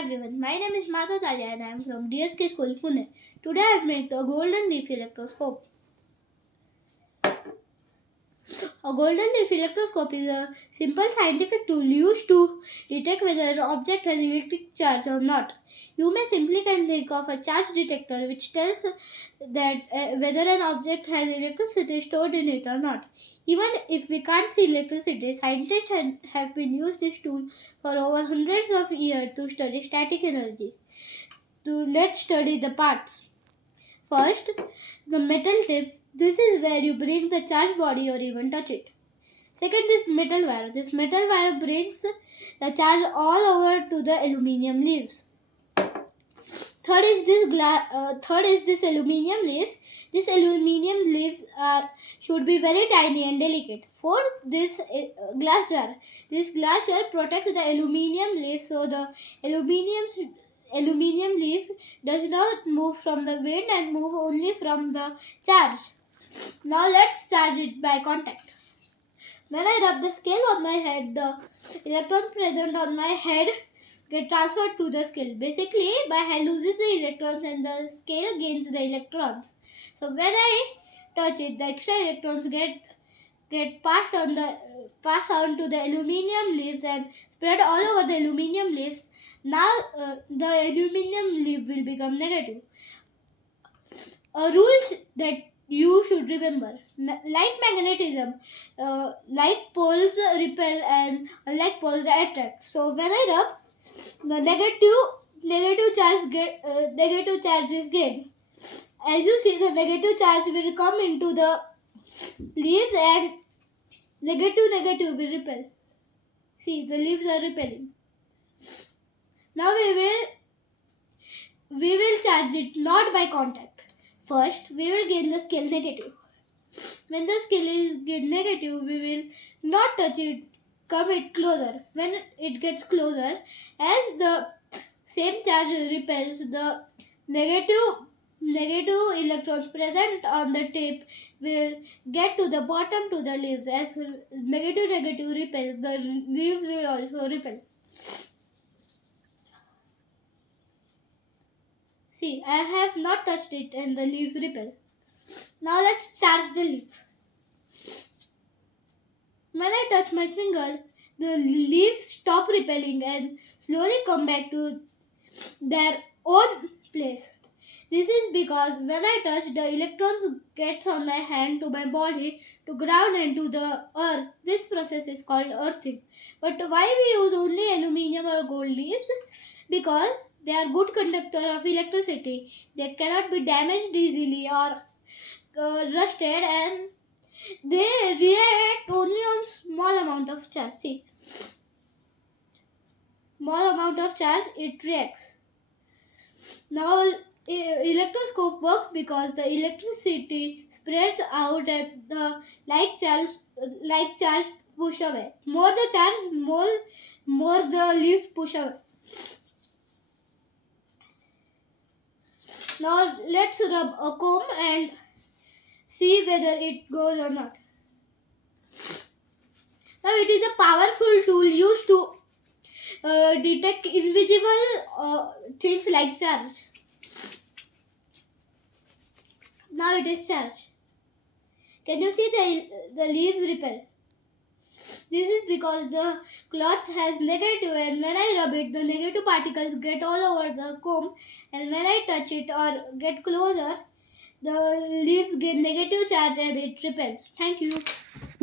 everyone, my name is Madhav Dalia and I am from DSK School, Pune. Today I have made a golden leaf electroscope. A golden leaf electroscope is a simple scientific tool used to detect whether an object has electric charge or not. You may simply can think of a charge detector which tells that whether an object has electricity stored in it or not. Even if we can't see electricity, scientists have been used this tool for over hundreds of years to study static energy. Let's study the parts. First, the metal tip. This is where you bring the charged body or even touch it. Second, this metal wire. This metal wire brings the charge all over to the aluminium leaves. Third is this aluminium leaves. This aluminium leaves should be very tiny and delicate. Fourth, this glass jar. This glass jar protects the aluminium leaf so the aluminium leaf does not move from the wind and move only from the charge. Now let's charge it by contact. When I rub the scale on my head, the electrons present on my head get transferred to the scale. Basically, my hand loses the electrons and the scale gains the electrons. So when I touch it, the extra electrons get passed on to the aluminium leaves and spread all over the aluminium leaves. Now the aluminium leaf will become negative. Rules that you should remember. Like magnetism, like poles repel and unlike poles attract. So when I rub, the negative charge is gained. As you see, the negative charge will come into the leaves and negative will repel. See, the leaves are repelling. Now we will charge it not by contact. First, we will gain the scale negative. When the scale is gained negative, we will not touch it, come it closer. When it gets closer, as the same charge repels, the negative electrons present on the tip will get to the bottom to the leaves. As negative repel, the leaves will also repel. See, I have not touched it and the leaves repel. Now let's charge the leaf. When I touch my finger, the leaves stop repelling and slowly come back to their own place. This is because when I touch, the electrons gets on my hand to my body, to ground and to the earth. This process is called earthing. But why we use only aluminium or gold leaves? Because they are good conductor of electricity. They cannot be damaged easily or rusted, and they react only on small amount of charge. See, small amount of charge it reacts. Now electroscope works because the electricity spreads out and the like charge push away. More the charge, more the leaves push away. Now let's rub a comb and see whether it goes or not. Now it is a powerful tool used to detect invisible things like charge. Now it is charged. Can you see the leaves repel? This is because the cloth has negative, and when I rub it, the negative particles get all over the comb, and when I touch it or get closer, the leaves get negative charge and it repels. Thank you.